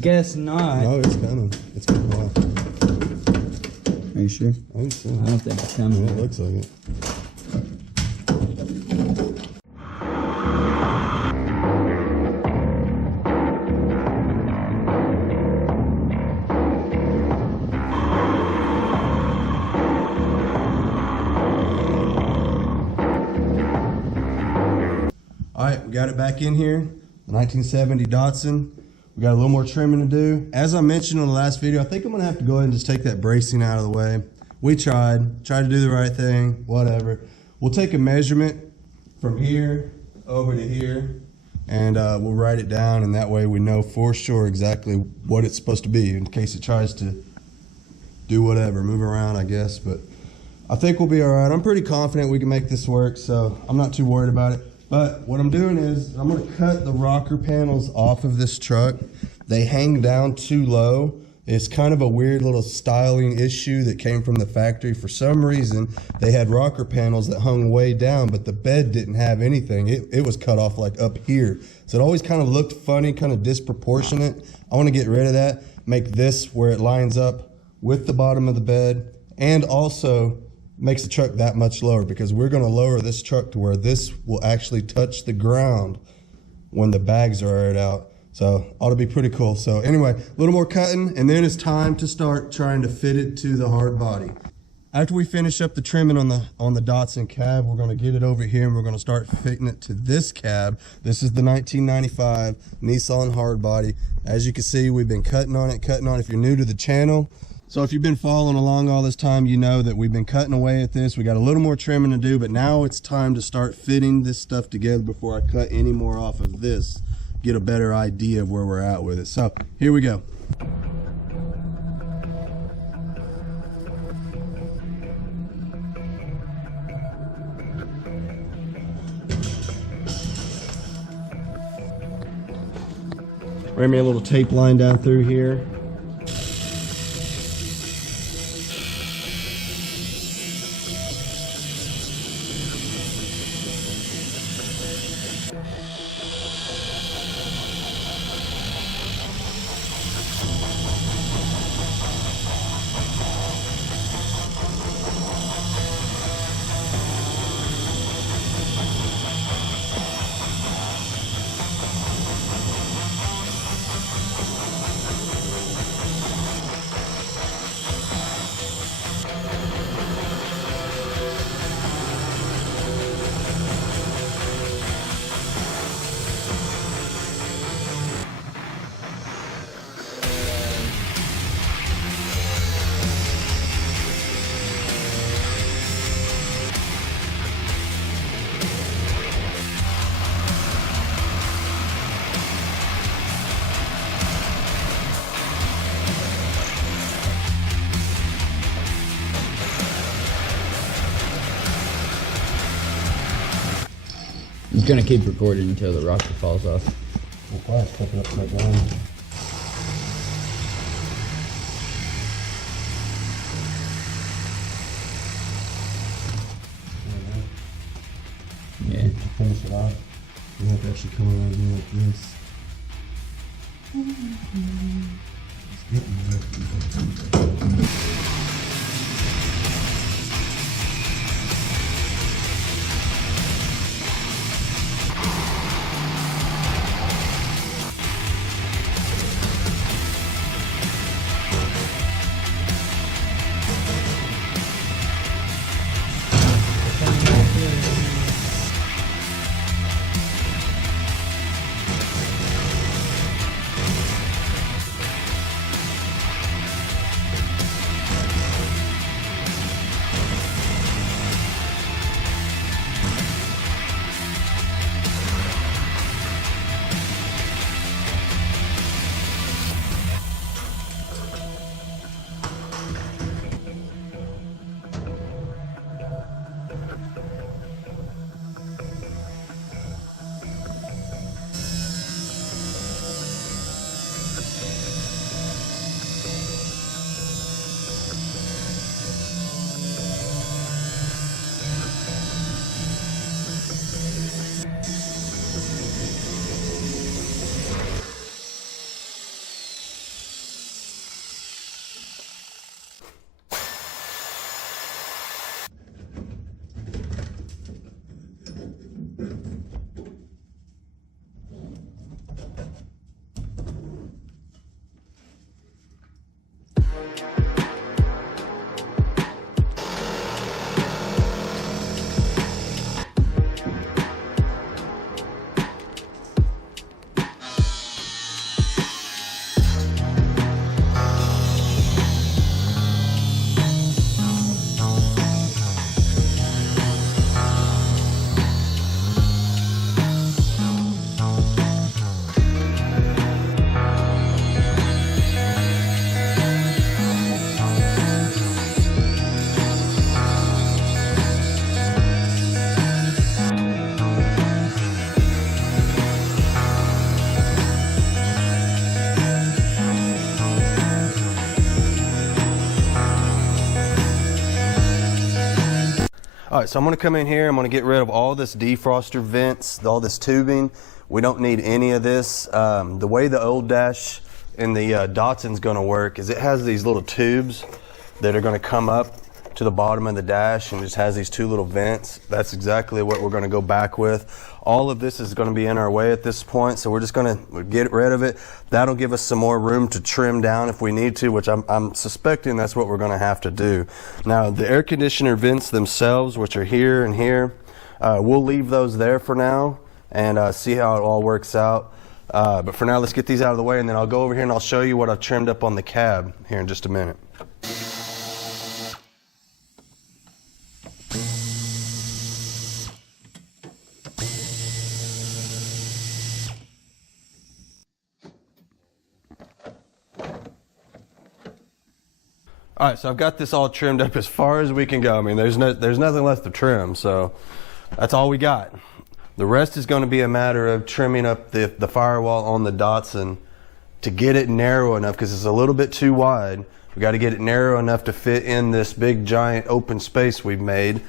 guess not. No, it's coming. It's coming off. Are you sure? I think so. I don't think it's coming. Yeah, it looks like it. All right, we got it back in here. The 1970 Datsun. We got a little more trimming to do. As I mentioned in the last video, I think I'm gonna have to go ahead and just take that bracing out of the way. We tried to do the right thing, whatever. We'll take a measurement from here over to here, and we'll write it down, and that way we know for sure exactly what it's supposed to be in case it tries to do whatever, move around, I guess. But I think we'll be all right. I'm pretty confident we can make this work, so I'm not too worried about it. But what I'm doing is I'm gonna cut the rocker panels off of this truck. They hang down too low. It's kind of a weird little styling issue that came from the factory. For some reason, they had rocker panels that hung way down, but the bed didn't have anything. It was cut off like up here. So it always kind of looked funny, kind of disproportionate. I wanna get rid of that, make this where it lines up with the bottom of the bed, and also makes the truck that much lower, because we're going to lower this truck to where this will actually touch the ground when the bags are aired out. So ought to be pretty cool. So anyway, a little more cutting, and then it's time to start trying to fit it to the hard body. After we finish up the trimming on the Datsun cab, we're going to get it over here and we're going to start fitting it to this cab. This is the 1995 Nissan hard body. As you can see, we've been cutting on it. If you're new to the channel, so if you've been following along all this time, you know that we've been cutting away at this. We got a little more trimming to do, but now it's time to start fitting this stuff together before I cut any more off of this. Get a better idea of where we're at with it. So here we go. Ran me a little tape line down through here. I'm gonna keep recording until the rocker falls off. Well, why is flipping upside down? Yeah. Finish it off. You have to actually come around here like this. It's getting there. All right, so I'm gonna come in here, I'm gonna get rid of all this defroster vents, all this tubing. We don't need any of this. The way the old dash in the Datsun's gonna work is it has these little tubes that are gonna come up to the bottom of the dash and just has these two little vents. That's exactly what we're gonna go back with. All of this is gonna be in our way at this point, so we're just gonna get rid of it. That'll give us some more room to trim down if we need to, which I'm suspecting that's what we're gonna have to do. Now, the air conditioner vents themselves, which are here and here, we'll leave those there for now and see how it all works out. But for now, let's get these out of the way, and then I'll go over here and I'll show you what I've trimmed up on the cab here in just a minute. All right, so I've got this all trimmed up as far as we can go. I mean, there's nothing left to trim, so that's all we got. The rest is going to be a matter of trimming up the firewall on the Datsun to get it narrow enough, because it's a little bit too wide. We got to get it narrow enough to fit in this big giant open space we've made,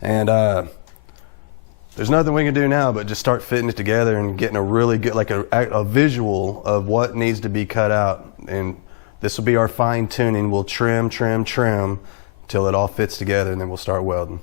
and there's nothing we can do now but just start fitting it together and getting a really good, like a visual of what needs to be cut out. And this will be our fine tuning. We'll trim till it all fits together, and then we'll start welding.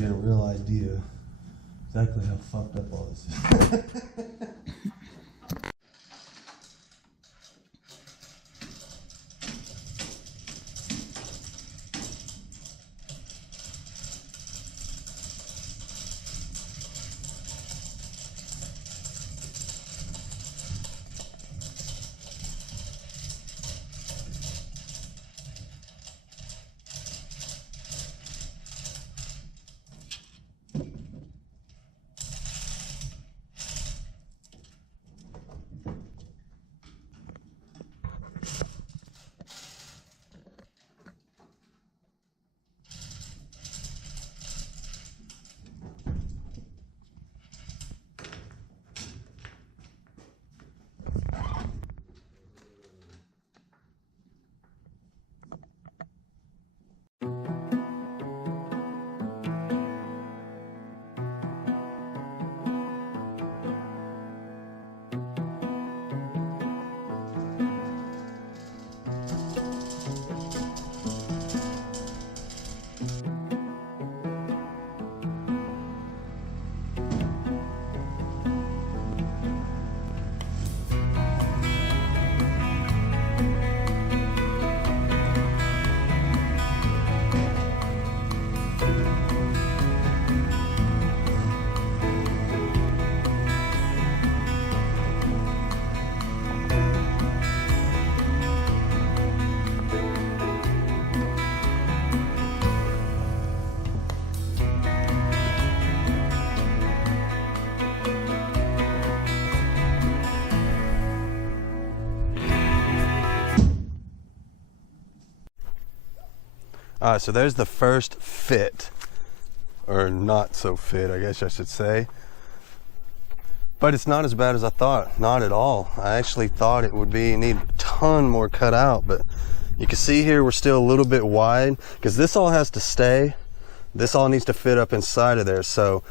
Get a real idea exactly how fucked up all this is. All right, so there's the first fit, or not so fit, I guess I should say. But it's not as bad as I thought, not at all. I actually thought it would need a ton more cut out, but You can see here we're still a little bit wide because this all has to stay. This all needs to fit up inside of there. So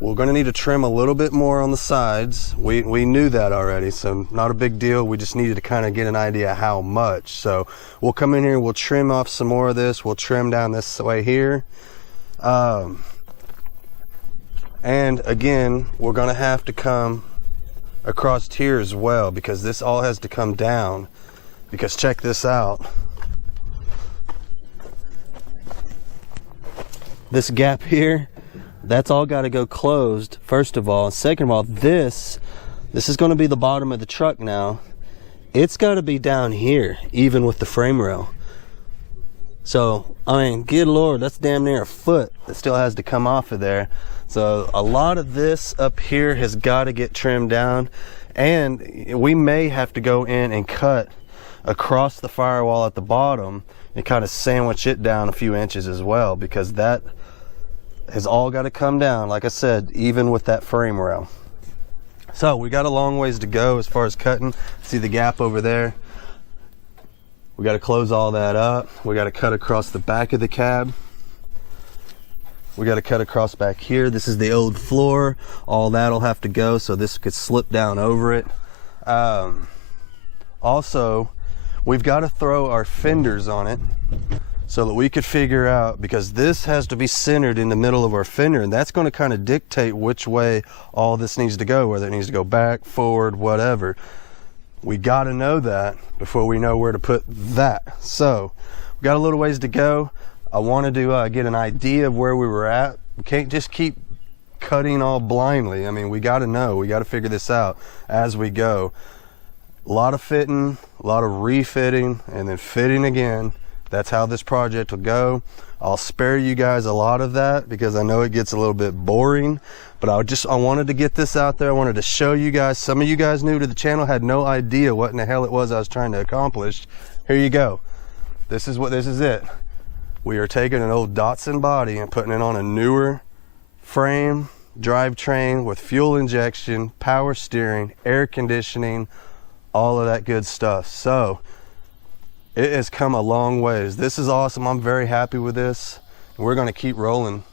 we're going to need to trim a little bit more on the sides. We knew that already, so not a big deal. We just needed to kind of get an idea how much. So we'll come in here, we'll trim off some more of this. We'll trim down this way here. And again, we're going to have to come across here as well because this all has to come down. Because check this out. This gap here, that's all got to go closed, first of all. And second of all, this is going to be the bottom of the truck now. It's got to be down here, even with the frame rail. So, I mean, good Lord, that's damn near a foot that still has to come off of there. So a lot of this up here has got to get trimmed down. And we may have to go in and cut across the firewall at the bottom and kind of sandwich it down a few inches as well, because that has all got to come down, like I said, even with that frame rail. So we got a long ways to go as far as cutting. See the gap over there? We got to close all that up. We got to cut across the back of the cab. We got to cut across back here. This is the old floor. All that'll have to go, so this could slip down over it. Also, we've got to throw our fenders on it so that we could figure out, because this has to be centered in the middle of our fender, and that's going to kind of dictate which way all this needs to go, whether it needs to go back, forward, whatever. We got to know that before we know where to put that. So we got a little ways to go. I wanted to get an idea of where we were at. We can't just keep cutting all blindly. I mean, we got to know. We got to figure this out as we go. A lot of fitting, a lot of refitting, and then fitting again. That's how this project will go. I'll spare you guys a lot of that because I know it gets a little bit boring, but I wanted to get this out there. I wanted to show you guys. Some of you guys new to the channel had no idea what in the hell it was I was trying to accomplish. Here you go. This is it. We are taking an old Datsun body and putting it on a newer frame, drivetrain with fuel injection, power steering, air conditioning, all of that good stuff. So it has come a long ways. This is awesome. I'm very happy with this. We're going to keep rolling,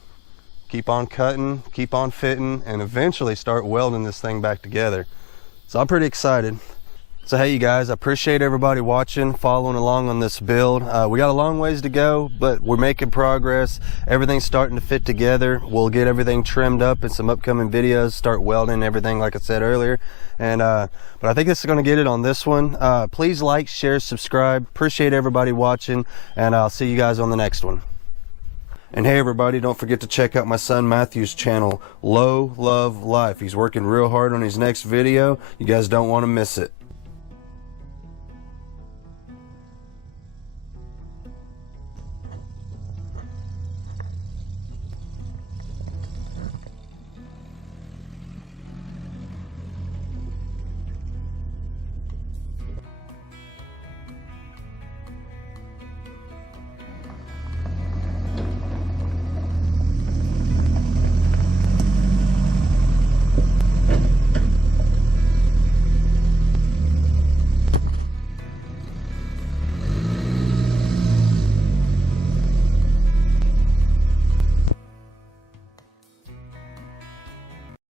keep on cutting, keep on fitting, and eventually start welding this thing back together. So I'm pretty excited. So hey, you guys, I appreciate everybody watching, following along on this build. We got a long ways to go, but we're making progress. Everything's starting to fit together. We'll get everything trimmed up in some upcoming videos, start welding everything like I said earlier. And but I think this is going to get it on this one. Please like, share, subscribe. Appreciate everybody watching, and I'll see you guys on the next one. And hey everybody, don't forget to check out my son Matthew's channel, Low Love Life. He's working real hard on his next video. You guys don't want to miss it.